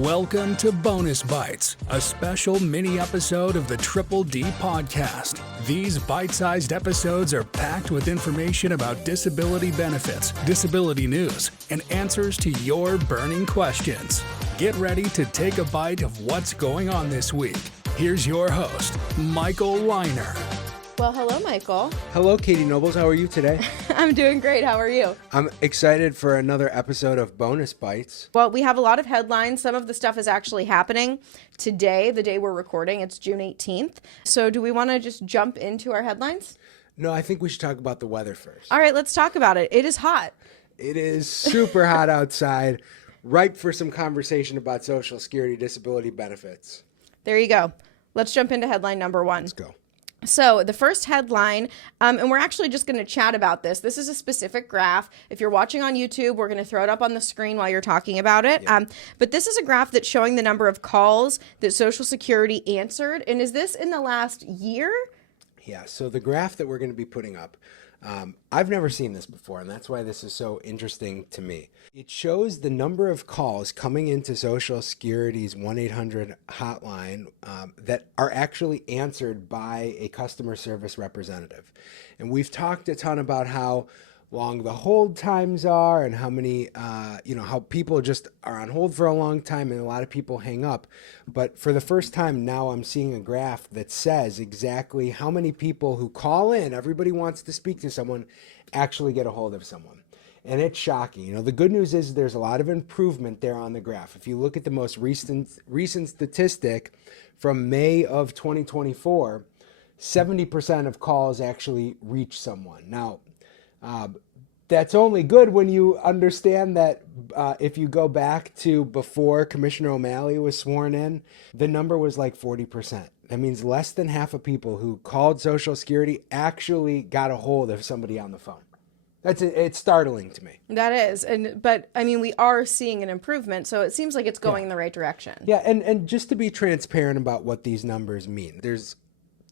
Welcome to Bonus Bytes, a special mini episode of the Triple D podcast. These bite-sized episodes are packed with information about disability benefits, disability news, and answers to your burning questions. Get ready to take a bite of what's going on this week. Here's your host, Michael Weiner. Well, hello, Michael. Hello, Katie Nobles. How are you today? I'm doing great. How are you? I'm excited for another episode of Bonus Bytes. Well, we have a lot of headlines. Some of the stuff is actually happening today, the day we're recording. It's June 18th. So do we want to just jump into our headlines? No, I think we should talk about the weather first. All right, let's talk about it. It is hot. It is super hot outside, ripe for some conversation about Social Security disability benefits. There you go. Let's jump into headline number one. Let's go. So the first headline, and we're actually just going to chat about this. This is a specific graph. If you're watching on YouTube, we're going to throw it up on the screen while you're talking about it. Yeah. But this is a graph that's showing the number of calls that Social Security answered. And is this in the last year? Yeah, so the graph that we're going to be putting up, I've never seen this before, and that's why this is so interesting to me. It shows the number of calls coming into Social Security's 1-800 hotline that are actually answered by a customer service representative. And we've talked a ton about how long the hold times are and how many, how people just are on hold for a long time and a lot of people hang up. But for the first time now, I'm seeing a graph that says exactly how many people who call in, everybody wants to speak to someone, actually get a hold of someone. And it's shocking. The good news is there's a lot of improvement there on the graph. If you look at the most recent statistic from May of 2024, 70% of calls actually reach someone. Now, that's only good when you understand that if you go back to before Commissioner O'Malley was sworn in, the number was like 40%. That means less than half of people who called Social Security actually got a hold of somebody on the phone. It's startling to me. That is. But we are seeing an improvement, so it seems like it's going in the right direction. Yeah, and just to be transparent about what these numbers mean, there's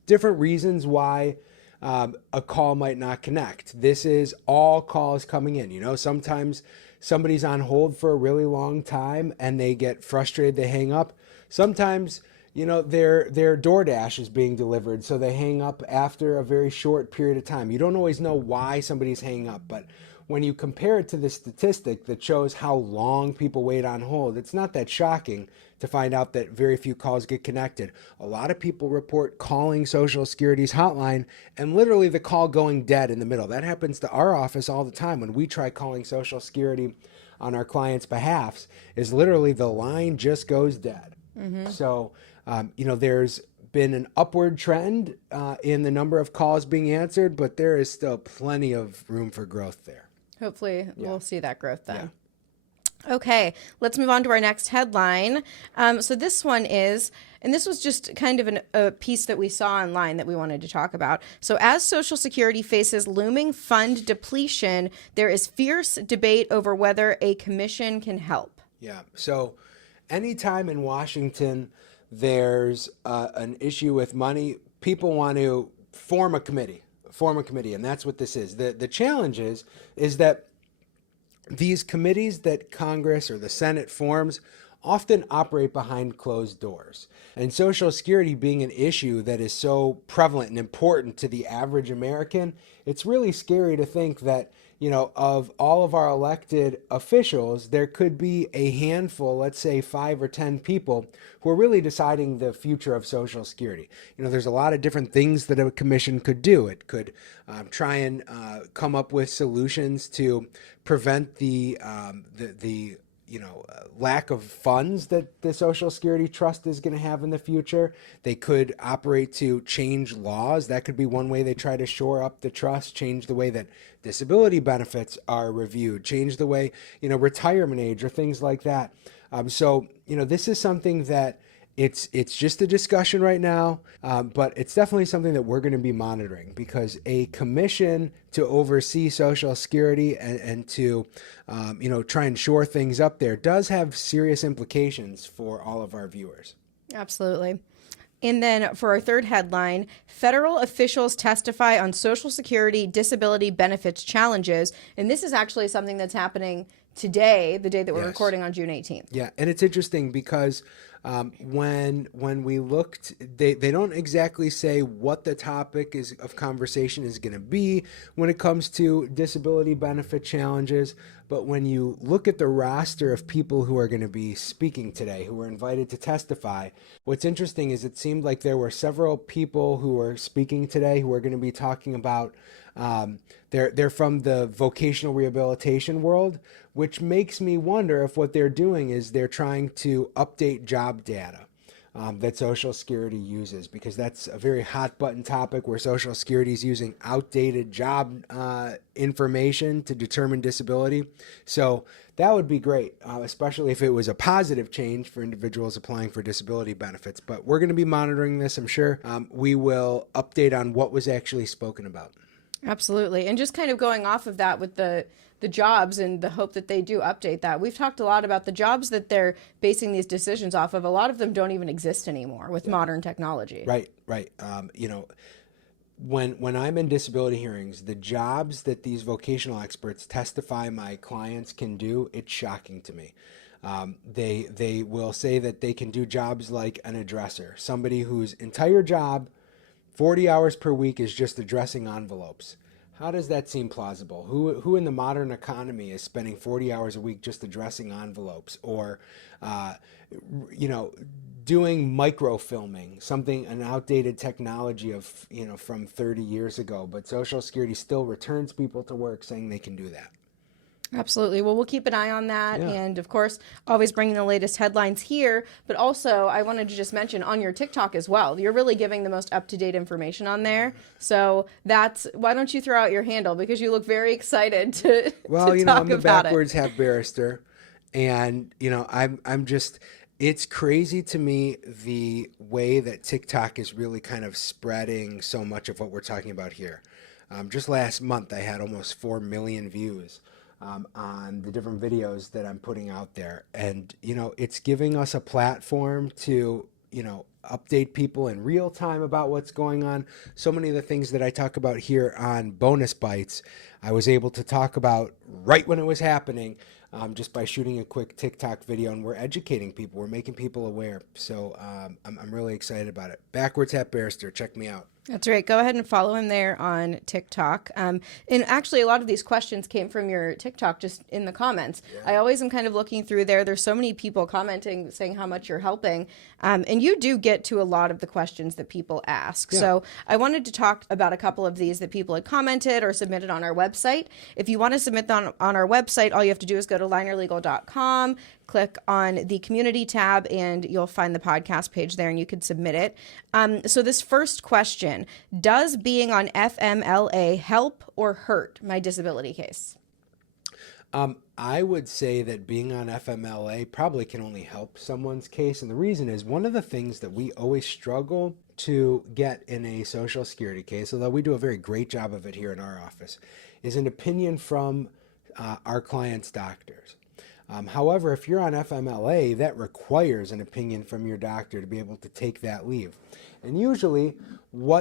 different reasons why a call might not connect. This is all calls coming in. Sometimes somebody's on hold for a really long time and they get frustrated, they hang up. Sometimes, their DoorDash is being delivered, so they hang up after a very short period of time. You don't always know why somebody's hanging up, but when you compare it to the statistic that shows how long people wait on hold, it's not that shocking to find out that very few calls get connected. A lot of people report calling Social Security's hotline and literally the call going dead in the middle. That happens to our office all the time when we try calling Social Security on our clients' behalfs, is literally the line just goes dead. Mm-hmm. So, there's been an upward trend in the number of calls being answered, but there is still plenty of room for growth there. Hopefully we'll see that growth then. Yeah. Okay, let's move on to our next headline. So this one is, and this was just kind of a piece that we saw online that we wanted to talk about. So as Social Security faces looming fund depletion, there is fierce debate over whether a commission can help. Yeah, so anytime in Washington there's an issue with money, people want to form a committee, and that's what this is. The challenge is that these committees that Congress or the Senate forms often operate behind closed doors. And Social Security being an issue that is so prevalent and important to the average American, it's really scary to think that, of all of our elected officials, there could be a handful, let's say 5 or 10 people who are really deciding the future of Social Security. There's a lot of different things that a commission could do. It could try and come up with solutions to prevent the lack of funds that the Social Security Trust is going to have in the future. They could operate to change laws. That could be one way they try to shore up the trust, change the way that disability benefits are reviewed, change the way, retirement age or things like that. So this is something that it's just a discussion right now, but it's definitely something that we're going to be monitoring, because a commission to oversee Social Security and to, try and shore things up there does have serious implications for all of our viewers. Absolutely. And then for our third headline, federal officials testify on Social Security disability benefits challenges. And this is actually something that's happening today, the day that we're recording on June 18th. Yeah, and it's interesting because when we looked, they don't exactly say what the topic of conversation is going to be when it comes to disability benefit challenges. But when you look at the roster of people who are going to be speaking today, who were invited to testify, what's interesting is it seemed like there were several people who were speaking today who are going to be talking about they're from the vocational rehabilitation world, which makes me wonder if what they're doing is they're trying to update job data that Social Security uses, because that's a very hot button topic where Social Security is using outdated job information to determine disability. So that would be great, especially if it was a positive change for individuals applying for disability benefits. But we're going to be monitoring this, I'm sure. We will update on what was actually spoken about. Absolutely. And just kind of going off of that with the jobs and the hope that they do update that. We've talked a lot about the jobs that they're basing these decisions off of. A lot of them don't even exist anymore with modern technology. Right. When I'm in disability hearings, the jobs that these vocational experts testify my clients can do, it's shocking to me. They will say that they can do jobs like an addresser, somebody whose entire job, 40 hours per week, is just addressing envelopes. How does that seem plausible? Who in the modern economy is spending 40 hours a week just addressing envelopes, or, doing microfilming, an outdated technology of, from 30 years ago, but Social Security still returns people to work saying they can do that. Absolutely. Well, we'll keep an eye on that. Yeah. And of course, always bringing the latest headlines here. But also, I wanted to just mention on your TikTok as well, you're really giving the most up-to-date information on there. So why don't you throw out your handle? Because you look very excited to I'm the backwards half barrister. And, I'm just, it's crazy to me the way that TikTok is really kind of spreading so much of what we're talking about here. Just last month, I had almost 4 million views on the different videos that I'm putting out there. And, it's giving us a platform to, update people in real time about what's going on. So many of the things that I talk about here on Bonus Bytes, I was able to talk about right when it was happening, just by shooting a quick TikTok video, and we're educating people. We're making people aware. So I'm really excited about it. Backwards Hat Barrister, check me out. That's right. Go ahead and follow him there on TikTok. And actually, a lot of these questions came from your TikTok just in the comments. Yeah. I always am kind of looking through there. There's so many people commenting, saying how much you're helping. And you do get to a lot of the questions that people ask. Yeah. So I wanted to talk about a couple of these that people had commented or submitted on our website. If you want to submit them on our website, all you have to do is go to linerlegal.com, click on the community tab, and you'll find the podcast page there, and you could submit it. So this first question, does being on FMLA help or hurt my disability case? I would say that being on FMLA probably can only help someone's case. And the reason is, one of the things that we always struggle to get in a Social Security case, although we do a very great job of it here in our office, is an opinion from our clients' doctors. However, if you're on FMLA, that requires an opinion from your doctor to be able to take that leave. And usually an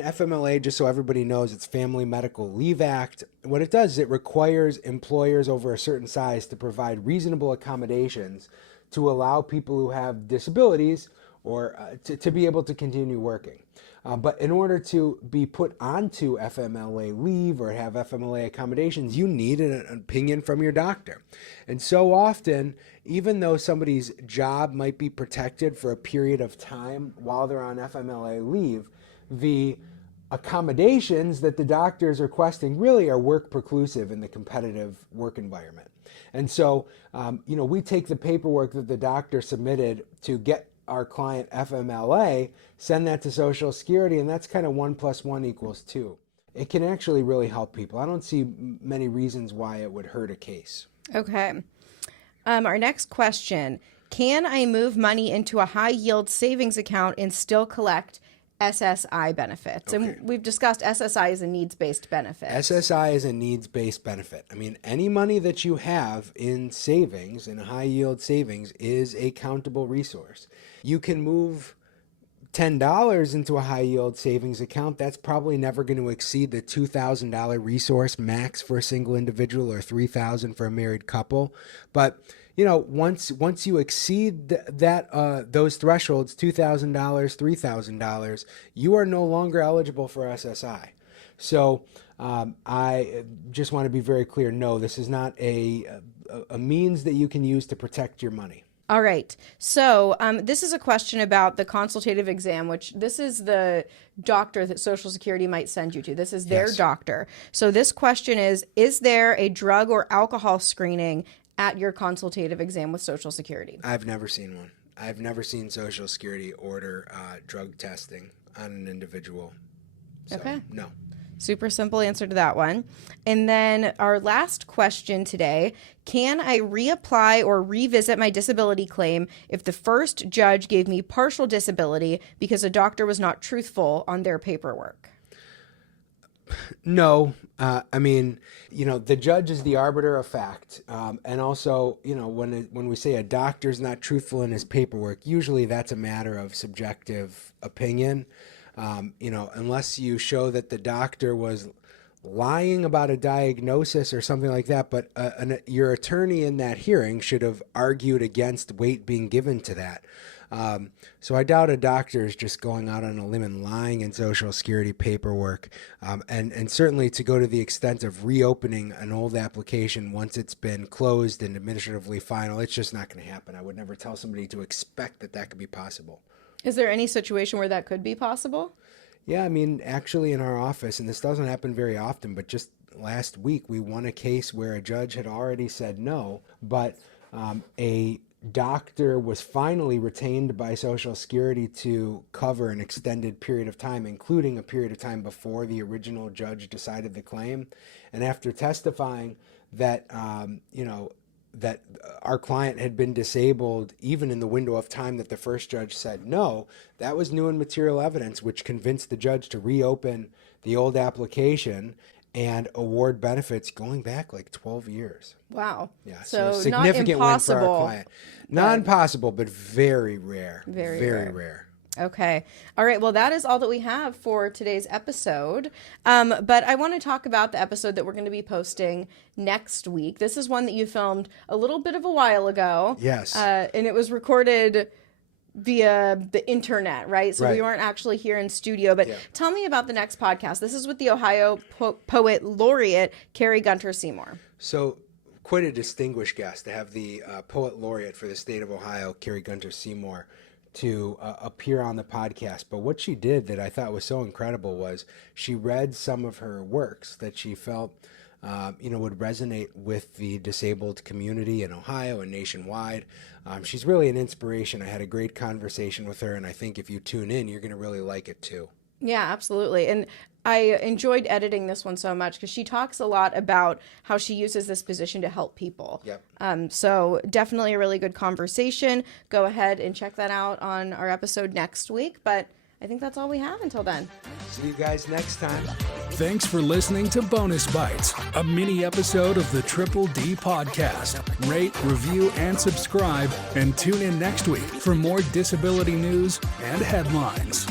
FMLA, just so everybody knows, it's Family Medical Leave Act. What it does is it requires employers over a certain size to provide reasonable accommodations to allow people who have disabilities or to be able to continue working. But in order to be put onto FMLA leave or have FMLA accommodations, you need an opinion from your doctor. And so often, even though somebody's job might be protected for a period of time while they're on FMLA leave, the accommodations that the doctor is requesting really are work preclusive in the competitive work environment. And so, we take the paperwork that the doctor submitted to get our client FMLA, send that to Social Security, and that's kind of 1 + 1 = 2. It can actually really help people. I don't see many reasons why it would hurt a case. Okay. Our next question, can I move money into a high yield savings account and still collect SSI benefits? Okay. And we've discussed SSI is a needs-based benefit. SSI is a needs-based benefit. I mean, any money that you have in savings, in high yield savings, is a countable resource. You can move $10 into a high yield savings account, that's probably never going to exceed the $2,000 resource max for a single individual or $3,000 for a married couple. But once you exceed those thresholds, $2,000, $3,000, you are no longer eligible for SSI. So I just want to be very clear. No, this is not a means that you can use to protect your money. All right. So this is a question about the consultative exam, which this is the doctor that Social Security might send you to. This is their doctor. So this question is there a drug or alcohol screening at your consultative exam with Social Security? I've never seen one. I've never seen Social Security order drug testing on an individual. So, okay. No. Super simple answer to that one. And then our last question today, can I reapply or revisit my disability claim if the first judge gave me partial disability because a doctor was not truthful on their paperwork? No. The judge is the arbiter of fact. And also, when we say a doctor's not truthful in his paperwork, usually that's a matter of subjective opinion. Unless you show that the doctor was lying about a diagnosis or something like that, but your attorney in that hearing should have argued against weight being given to that. So I doubt a doctor is just going out on a limb and lying in Social Security paperwork. And certainly to go to the extent of reopening an old application once it's been closed and administratively final, it's just not going to happen. I would never tell somebody to expect that could be possible. Is there any situation where that could be possible? Yeah, actually in our office, and this doesn't happen very often, but just last week we won a case where a judge had already said no, but a doctor was finally retained by Social Security to cover an extended period of time, including a period of time before the original judge decided the claim. And after testifying that, that our client had been disabled even in the window of time that the first judge said no, that was new and material evidence which convinced the judge to reopen the old application and award benefits going back like 12 years. Wow. Yeah, so significant not win for impossible. our client. Not impossible, but very rare. Very rare. Okay. All right. Well, that is all that we have for today's episode. But I want to talk about the episode that we're going to be posting next week. This is one that you filmed a little bit of a while ago. Yes. And it was recorded via the internet, right? So we weren't actually here in studio. But tell me about the next podcast. This is with the Ohio Poet Laureate, Carrie Gunter Seymour. So quite a distinguished guest to have the Poet Laureate for the state of Ohio, Carrie Gunter Seymour, to appear on the podcast. But what she did that I thought was so incredible was she read some of her works that she felt would resonate with the disabled community in Ohio and nationwide. She's really an inspiration. I had a great conversation with her, and I think if you tune in, you're going to really like it too. Yeah, absolutely. And I enjoyed editing this one so much because she talks a lot about how she uses this position to help people. Yep. So definitely a really good conversation. Go ahead and check that out on our episode next week. But I think that's all we have until then. See you guys next time. Thanks for listening to Bonus Bytes, a mini episode of the Triple D podcast. Rate, review, and subscribe, and tune in next week for more disability news and headlines.